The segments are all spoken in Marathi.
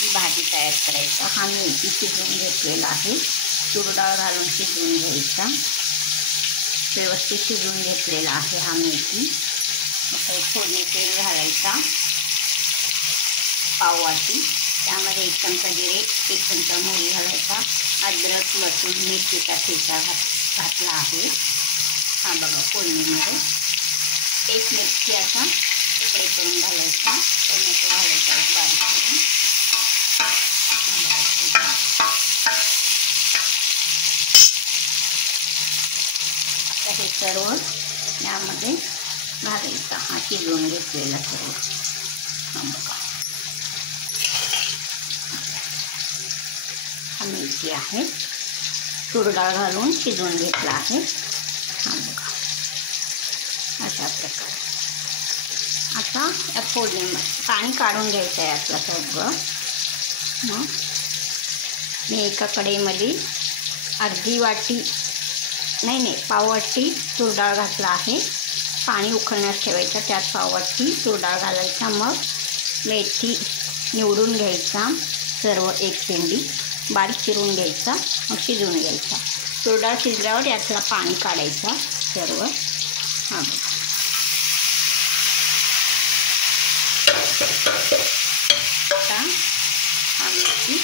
मेथीची भाजी तयार करायचा। हा मेथी शिजवून घेतलेला आहे, तूर डाळ घालून शिजवून घ्यायचा, व्यवस्थित शिजवून घेतलेला आहे हा मेथी। मग फोडणी तेल घालायचा पाव वाटी, त्यामध्ये 1 चमचा जिरे, 1 चमचा मोहरी घालायचा, अद्रक लसूण मिरचीचा ठेचा घातला आहे। हा बघा फोडणीमध्ये 1 मिरची असा तुकडे करून घालायचा, टोमॅटो घालायचा बारीक करून। आता हे सर्व यामध्ये घालायचं, हा शिजवून घेतलेला सर्व। हा बघा हा मेथी आहे, तूर डाळ घालून शिजवून घेतला आहे। हा बघा अशा प्रकारे। आता या फोडणीमध्ये पाणी काढून घ्यायचं आहे यातलं सगळं। मग मी एका कढईमध्ये अर्धी वाटी नाही पाव वाटी तूर डाळ घातला आहे, पाणी उकळण्यास ठेवायचं, त्यात पाव वाटी तूर डाळ घालायचा। मग मेथी निवडून घ्यायचा, सर्व 1 पेंडी बारीक चिरून घ्यायचा, मग शिजवून घ्यायचा। तूर डाळ शिजल्यावर यातला पाणी काढायचा सर्व। हां आता हा मेथी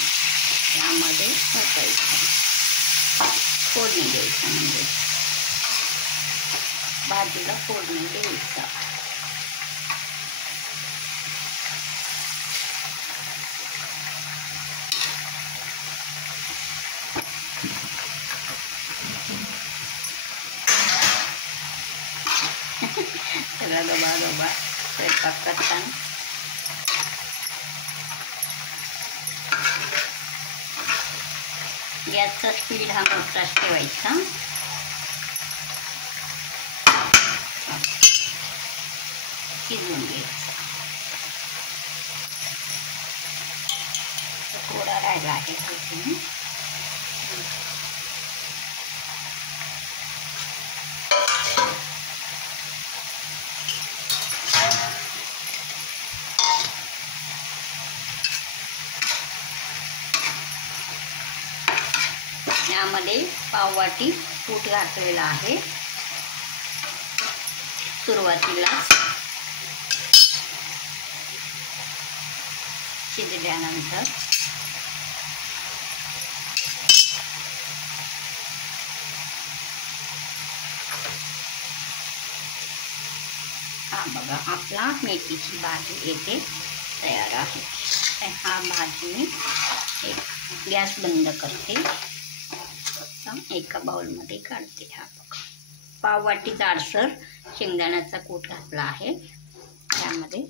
यामध्ये टाकायचा, फोडणी द्यायचा, म्हणजे भाजीला फोडणी द्यायचा। सगळा गबा स्वयंपाक करताना गॅसचा स्पीड हा मोठाच ठेवायचा। शिजवून घ्यायचा, थोडा राहिला आहे अजून। यामध्ये पाव वाटी कूट घातलेला आहे सुरुवातीला, शिजल्यानंतर। हा बघा आपला मेथीची भाजी येथे तयार आहे। हा भाजी मी गॅस बंद करते, एका बाउलमध्ये काढते। हा बघा पाव वाटी जाडसर शेंगदाण्याचा कूट घातला आहे त्यामध्ये।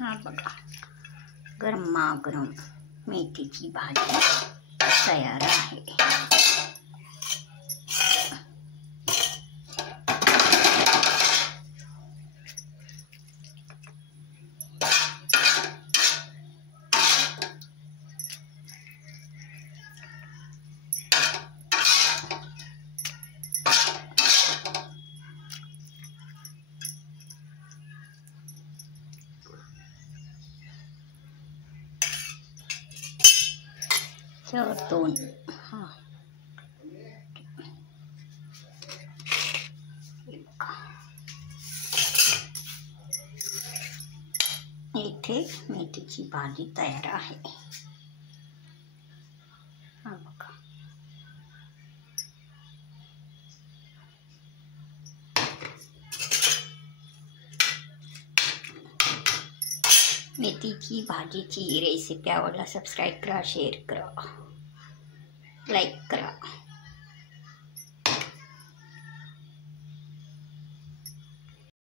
हा बघा गरमागरम मेथीची भाजी तयार आहे। दोन इथे मेथीची भाजी तयार आहे। हा बघा मेथीची भाजीची रेसिपी आवडला सबस्क्राईब करा, शेअर करा, लाईक करा।